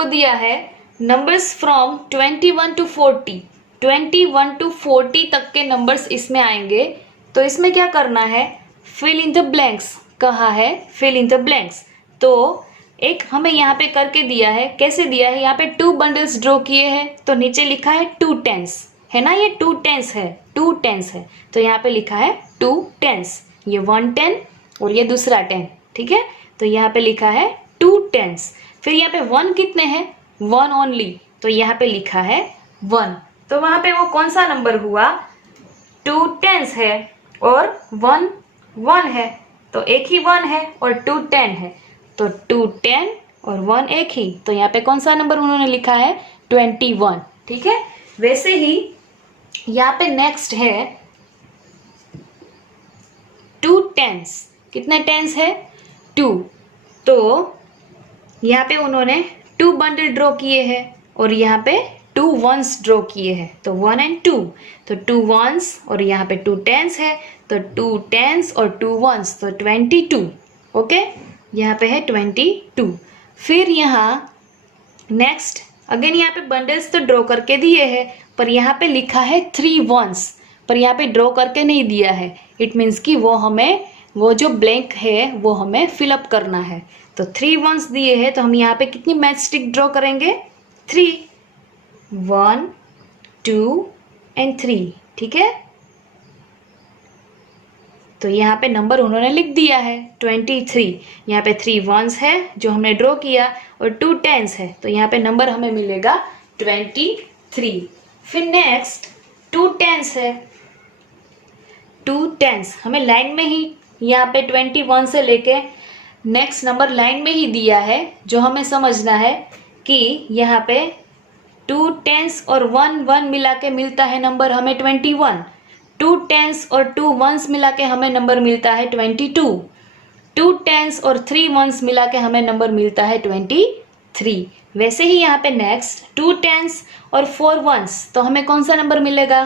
आपको दिया है नंबर्स फ्रॉम 21 टू 40, 21 टू 40 तक के नंबर्स इसमें आएंगे। तो इसमें क्या करना है, फिल इन द ब्लैंक्स कहा है, फिल इन द ब्लैंक्स। तो एक हमें यहाँ पे करके दिया है, कैसे दिया है, यहाँ पे 2 बंडल्स ड्रॉ किए हैं तो नीचे लिखा है 2 टेंस, है ना, ये 2 टेंस है, 2 टेंस है, तो यहाँ पे लिखा है 2 टेंस, ये 1 10 और ये दूसरा 10, ठीक है। तो यहाँ पे लिखा है 2 टेंस। फिर यहाँ पे 1 कितने हैं, 1 ओनली, तो यहाँ पे लिखा है 1। तो वहां पे वो कौन सा नंबर हुआ, 2 टेंस है और 1 1 है, तो एक ही 1 है और 2 10 है, तो 2 10 और 1 एक ही, तो यहाँ पे कौन सा नंबर उन्होंने लिखा है, 21, ठीक है। वैसे ही यहाँ पे नेक्स्ट है 2 टेंस, कितने टेंस है, 2, तो यहाँ पे उन्होंने 2 बंडल ड्रॉ किए हैं और यहाँ पे 2 वंस ड्रॉ किए हैं, तो 1 एंड 2, तो 2 वंस और यहाँ पे 2 टेंस है, तो 2 टेंस और 2 वंस, तो 22, ओके, यहाँ पे है 22। फिर यहाँ नेक्स्ट अगेन यहाँ पे बंडल्स तो ड्रॉ करके दिए हैं, पर यहाँ पे लिखा है 3 वंस, पर यहाँ पे ड्रॉ करके नहीं दिया है, इट मीन्स कि वो हमें वो जो ब्लैंक है वो हमें फिलअप करना है। तो 3 वंस दिए हैं, तो हम यहाँ पे कितनी मैच स्टिक ड्रॉ करेंगे, 3, 1 2 एंड 3, ठीक है। तो यहाँ पे नंबर उन्होंने लिख दिया है 23, यहाँ पे 3 वंस है जो हमने ड्रॉ किया और 2 टेंस है, तो यहाँ पे नंबर हमें मिलेगा 23। फिर नेक्स्ट 2 टेंस है, 2 टेंस हमें लाइन में ही यहाँ पे 21 से लेके नेक्स्ट नंबर लाइन में ही दिया है, जो हमें समझना है कि यहाँ पे 2 टेंस और 1 1 मिला के मिलता है नंबर हमें 21, 2 टेंस और 2 वंस मिला के हमें नंबर मिलता है 22, 2 टेंस और 3 वंस मिला के हमें नंबर मिलता है 23। वैसे ही यहाँ पे नेक्स्ट 2 टेंस और 4 वंस, तो हमें कौन सा नंबर मिलेगा,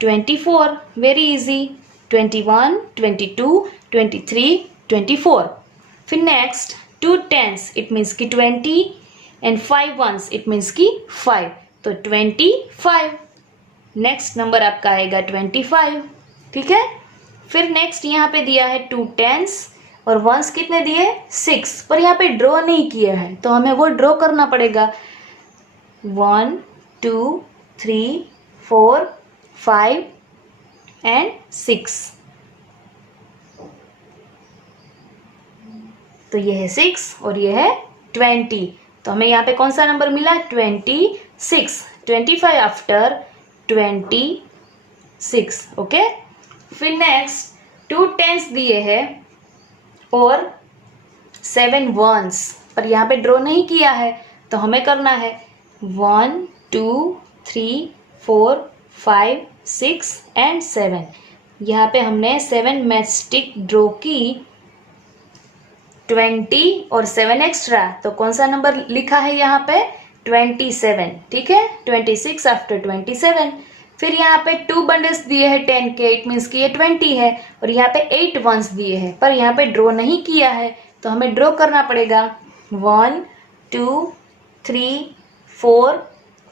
24, वेरी इजी, 21 22 23 24। फिर नेक्स्ट 2 टेंस इट मीन्स की 20 एंड 5 वंस इट मीन्स की 5, तो 25, नेक्स्ट नंबर आपका आएगा 25, ठीक है। फिर नेक्स्ट यहाँ पे दिया है 2 टेंस और वंस कितने दिए, 6, पर यहाँ पे ड्रॉ नहीं किया है, तो हमें वो ड्रॉ करना पड़ेगा, 1 2 3 4 5 एंड 6, तो ये है 6 और ये है 20, तो हमें यहाँ पे कौन सा नंबर मिला, 26, 25 आफ्टर 26, ओके। फिर नेक्स्ट 2 टेंस दिए हैं और 7 वंस, पर यहाँ पे ड्रॉ नहीं किया है, तो हमें करना है 1 2 3 4 5 6 एंड 7, यहाँ पे हमने 7 मैच स्टिक ड्रॉ की, 20 और 7 एक्स्ट्रा, तो कौन सा नंबर लिखा है यहाँ पे, 27, ठीक है, 26 आफ्टर 27। फिर यहाँ पे 2 बंडल्स दिए हैं 10 के, इट मीन्स कि ये 20 है, और यहाँ पे 8 वंस दिए हैं, पर यहाँ पे ड्रॉ नहीं किया है, तो हमें ड्रॉ करना पड़ेगा, 1 2 3 4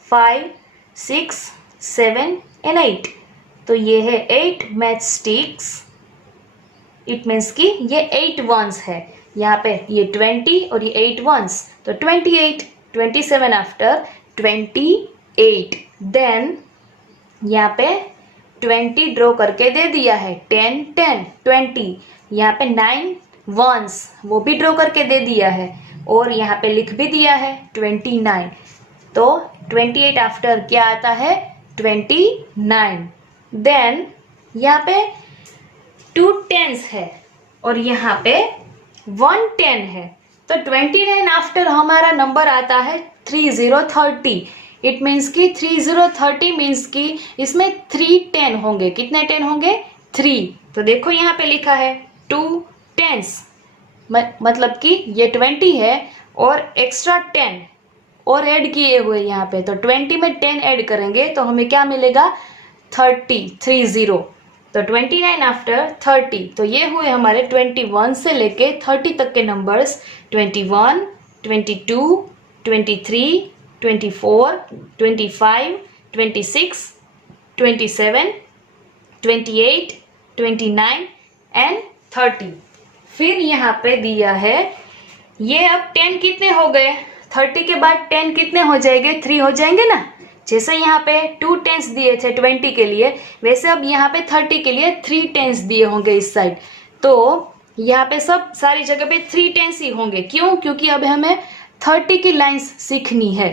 5 6 7 एंड 8, तो ये है 8 मैच स्टिक्स, इट मीन्स कि ये 8 वंस है, यहाँ पे ये 20 और ये 8 वंस, तो 28, 27 आफ्टर 28। देन यहाँ पे 20 ड्रॉ करके दे दिया है, 10 10 20, यहाँ पे 9 वंस वो भी ड्रॉ करके दे दिया है, और यहाँ पे लिख भी दिया है 29, तो 28 आफ्टर क्या आता है, 29। देन यहाँ पे 2 टेंस है और यहाँ पे 1 10 है, तो 29 आफ्टर हमारा नंबर आता है 3030, इट मीन्स कि 3030 मीन्स कि इसमें 3 10 होंगे, कितने 10 होंगे, 3, तो देखो यहाँ पे लिखा है 2 टेंस, मतलब कि ये 20 है और एक्स्ट्रा 10 और ऐड किए हुए यहाँ पे, तो 20 में 10 ऐड करेंगे तो हमें क्या मिलेगा, 30, तो 29 आफ्टर 30, तो ये हुए हमारे 21 से लेके 30 तक के नंबर्स, 21 22 23, 24, 25, 26, 27, 28, 29 एंड 30। फिर यहाँ पे दिया है ये अब 10 कितने हो गए, 30 के बाद 10 कितने हो जाएंगे, 3 हो जाएंगे ना। जैसे यहाँ पे 2 टेंस दिए थे 20 के लिए, वैसे अब यहाँ पे 30 के लिए 3 टेंस दिए होंगे इस साइड। तो यहाँ पे सब सारी जगह पे 3 टेंस ही होंगे। क्यों? क्योंकि अब हमें 30 की लाइंस सीखनी है।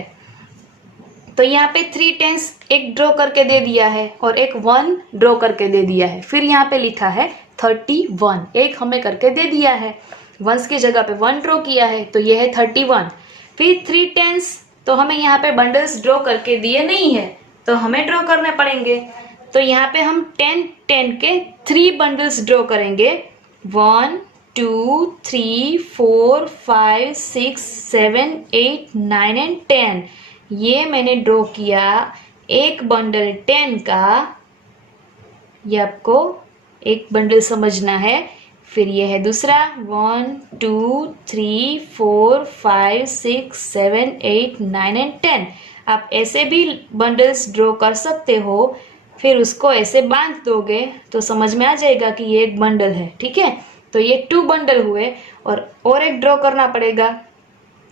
तो यहाँ पे 3 टेंस एक ड्रॉ करके दे दिया है और एक 1 ड्रॉ करके दे दिया है। फिर यहाँ पे लिखा है 31, एक हमें करके दे दिया है, वंस की जगह पे 1 ड्रॉ किया है, तो ये है 31। फिर 3 टेंस तो हमें यहाँ पे बंडल्स ड्रॉ करके दिए नहीं है, तो हमें ड्रॉ करने पड़ेंगे। तो यहाँ पे हम 10 के 3 बंडल्स ड्रॉ करेंगे। 1, 2, 3, 4, 5, 6, 7, 8, 9 एंड 10। ये मैंने ड्रॉ किया एक बंडल 10 का, ये आपको एक बंडल समझना है। फिर ये है दूसरा 1, 2, 3, 4, 5, 6, 7, 8, 9 एंड 10। आप ऐसे भी बंडल्स ड्रॉ कर सकते हो, फिर उसको ऐसे बांध दोगे तो समझ में आ जाएगा कि ये एक बंडल है। ठीक है, तो ये 2 बंडल हुए और एक ड्रॉ करना पड़ेगा।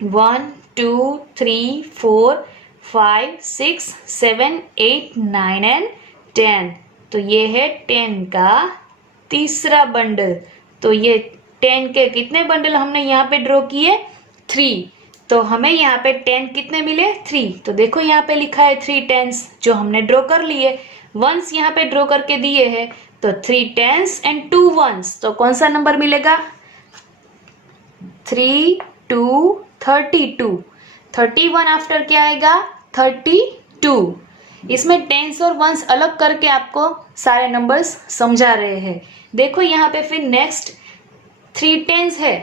1, 2, 3, 4, 5, 6, 7, 8, 9 एंड 10। तो ये है 10 का तीसरा बंडल। तो ये 10 के कितने बंडल हमने यहाँ पे ड्रॉ किए, 3। तो हमें यहाँ पे 10 कितने मिले, 3। तो देखो यहाँ पे लिखा है 3 टेंस जो हमने ड्रॉ कर लिए, वंस यहाँ पे ड्रॉ करके दिए हैं, तो 3 टेंस एंड 2 वंस। तो कौन सा नंबर मिलेगा, 3, 2, 32। 31 आफ्टर क्या आएगा, 32। इसमें टेंस और वंस अलग करके आपको सारे नंबर्स समझा रहे हैं। देखो यहाँ पे फिर नेक्स्ट 3 टेंस है,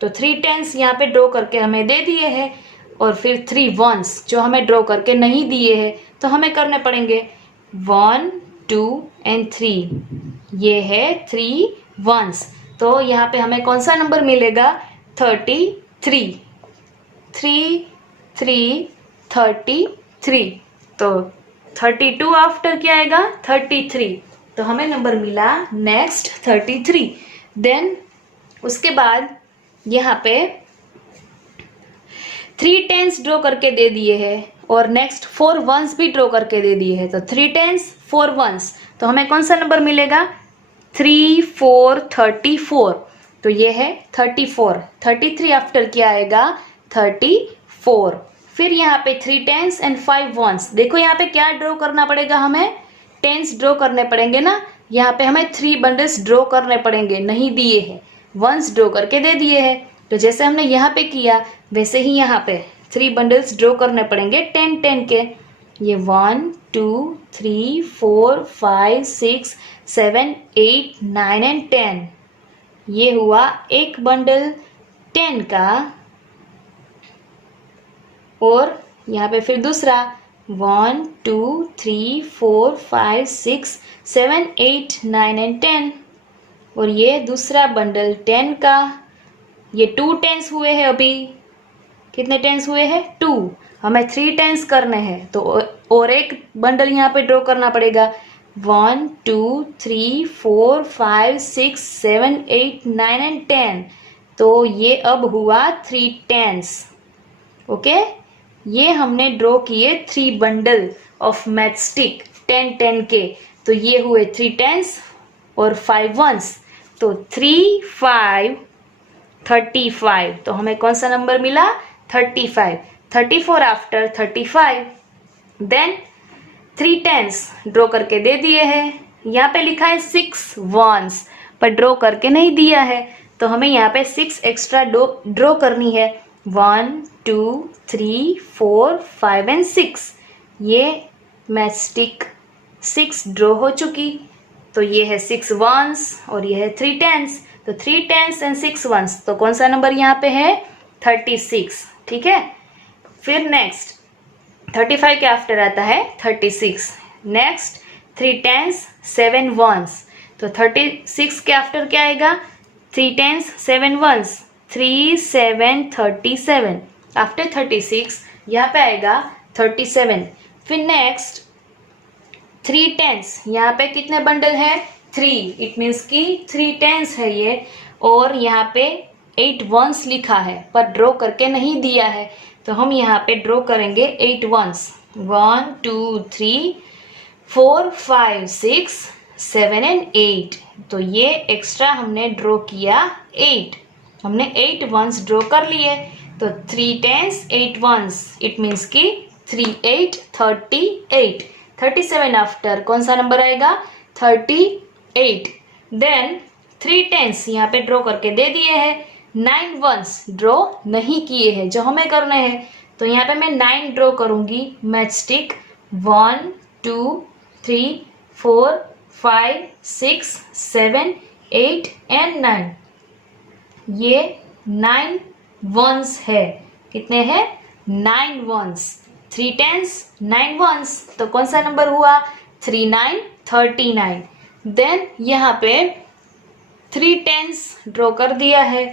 तो 3 टेंस यहाँ पे ड्रॉ करके हमें दे दिए हैं, और फिर 3 वंस जो हमें ड्रॉ करके नहीं दिए हैं, तो हमें करने पड़ेंगे 1, 2 एंड 3। ये है 3 वंस। तो यहाँ पे हमें कौन सा नंबर मिलेगा, 33। 3, 3, 33। तो 32 आफ्टर क्या आएगा, 33। तो हमें नंबर मिला नेक्स्ट 33। देन उसके बाद यहाँ पे 3 टेंस ड्रॉ करके दे दिए हैं और नेक्स्ट 4 वंस भी ड्रॉ करके दे दिए हैं। तो 3 टेंस 4 वंस, तो हमें कौन सा नंबर मिलेगा, 3, 4, 34। तो ये है 34। 33 आफ्टर क्या आएगा, 34। फिर यहाँ पे 3 टेंस एंड 5 वंस। देखो यहाँ पे क्या ड्रॉ करना पड़ेगा, हमें टेंस ड्रॉ करने पड़ेंगे ना। यहाँ पे हमें 3 बंडल्स ड्रॉ करने पड़ेंगे, नहीं दिए हैं, वंस ड्रॉ करके दे दिए हैं। तो जैसे हमने यहाँ पे किया वैसे ही यहाँ पे 3 बंडल्स ड्रॉ करने पड़ेंगे 10 के। ये 1, 2, 3, 4, 5, 6, 7, 8, 9 एंड 10। ये हुआ एक बंडल 10 का। और यहाँ पे फिर दूसरा 1, 2, 3, 4, 5, 6, 7, 8, 9 एंड 10। और ये दूसरा बंडल 10 का। ये 2 टेंस हुए हैं, अभी कितने टेंस हुए हैं, 2। हमें 3 टेंस करने हैं, तो और एक बंडल यहाँ पे ड्रॉ करना पड़ेगा। 1, 2, 3, 4, 5, 6, 7, 8, 9 एंड 10। तो ये अब हुआ 3 टेंस। ओके, ये हमने ड्रॉ किए 3 बंडल ऑफ मैचस्टिक 10 के। तो ये हुए 3 टेंस और 5 वंस। तो 3, 5, 35। तो हमें कौन सा नंबर मिला, 35। 34 आफ्टर 35। देन 3 टेंस ड्रॉ करके दे दिए हैं। यहाँ पे लिखा है 6 वंस, पर ड्रॉ करके नहीं दिया है, तो हमें यहाँ पे 6 एक्स्ट्रा ड्रॉ करनी है। 1, 2, 3, 4, 5 एंड 6। ये मैचस्टिक 6 ड्रॉ हो चुकी। तो ये है 6 वंस और ये है 3 टेंस। तो 3 टेंस एंड 6 वंस, तो कौन सा नंबर यहाँ पे है, 36। ठीक है, फिर नेक्स्ट 35 के आफ्टर आता है 36। Next 3 tens 7 ones. तो 36 के आफ्टर क्या आएगा, 3 टेंस 7 वंस। 3, 7, 37। आफ्टर 36 यहाँ पे आएगा 37। फिर नेक्स्ट 3 टेंस, यहाँ पे कितने बंडल है 3, इट मीन्स कि 3 टेंस है ये। और यहाँ पे 8 वंस लिखा है पर ड्रॉ करके नहीं दिया है, तो हम यहाँ पे ड्रॉ करेंगे 8 वंस। 1 2 3 4 5 6 7 एंड 8, तो ये एक्स्ट्रा हमने ड्रॉ किया 8, हमने 8 वंस ड्रॉ कर लिए। तो 3 टेंस 8 वंस, इट मीन्स कि 3 8 38। 37 आफ्टर कौन सा नंबर आएगा 38। देन 3 टेंस यहाँ पे ड्रॉ करके दे दिए हैं, 9 वंस ड्रॉ नहीं किए हैं जो हमें करने हैं, तो यहाँ पे मैं 9 ड्रॉ करूंगी मैच स्टिक। 1 2 3 4 5 6 7 8 एंड 9, ये 9 वंस है। कितने हैं 9 वंस। 3 टेंस 9 वंस, तो कौन सा नंबर हुआ 3 9 39। देन यहाँ पे 3 टेंस ड्रॉ कर दिया है,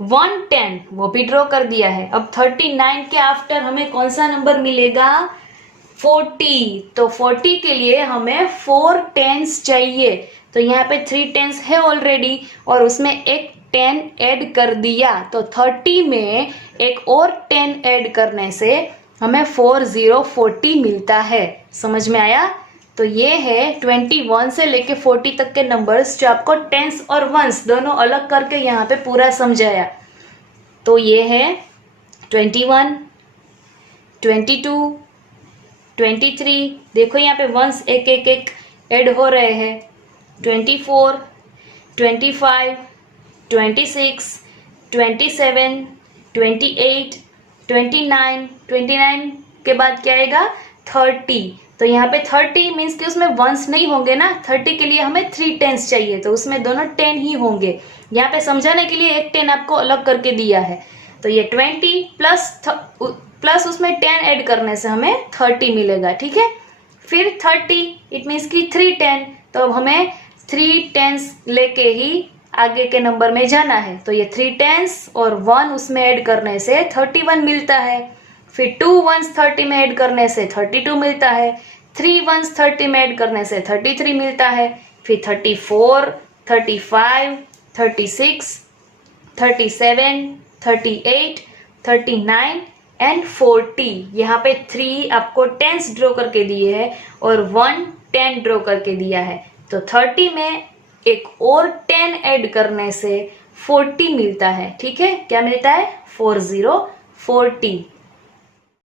1 10 वो भी ड्रॉ कर दिया है। अब 39 के आफ्टर हमें कौन सा नंबर मिलेगा 40, तो 40 के लिए हमें 4 टेंस चाहिए। तो यहाँ पे 3 टेंस है ऑलरेडी और उसमें एक 10 ऐड कर दिया, तो 30 में एक और 10 ऐड करने से हमें 40 मिलता है। समझ में आया? तो ये है 21 से लेके 40 तक के नंबर्स जो आपको टेंस और वंस दोनों अलग करके यहाँ पे पूरा समझाया। तो ये है 21 22 23, देखो यहाँ पे वंस एक एक एक ऐड हो रहे हैं। 24 25 26 27 28 29 के बाद क्या आएगा 30। तो यहाँ पे 30 मीन्स कि उसमें वंस नहीं होंगे ना, 30 के लिए हमें 3 टेंस चाहिए, तो उसमें दोनों 10 ही होंगे। यहाँ पे समझाने के लिए एक 10 आपको अलग करके दिया है। तो ये 20 प्लस उसमें 10 ऐड करने से हमें 30 मिलेगा, ठीक है। फिर 30 इट मीन्स कि 3 10, तो अब हमें 3 टेंस लेके ही आगे के नंबर में जाना है। तो ये 3 टेंस और 1 उसमें ऐड करने से 31 मिलता है। फिर 2 वंस 30 में ऐड करने से 32 मिलता है। 3 वंस 30 में ऐड करने से 33 मिलता है। फिर 34 35 36 37 38 39 एंड 40। यहाँ पे 3 आपको टेंस ड्रॉ करके दिए हैं और 1 10 ड्रॉ करके दिया है। तो 30 में एक और 10 ऐड करने से 40 मिलता है, ठीक है। क्या मिलता है 40।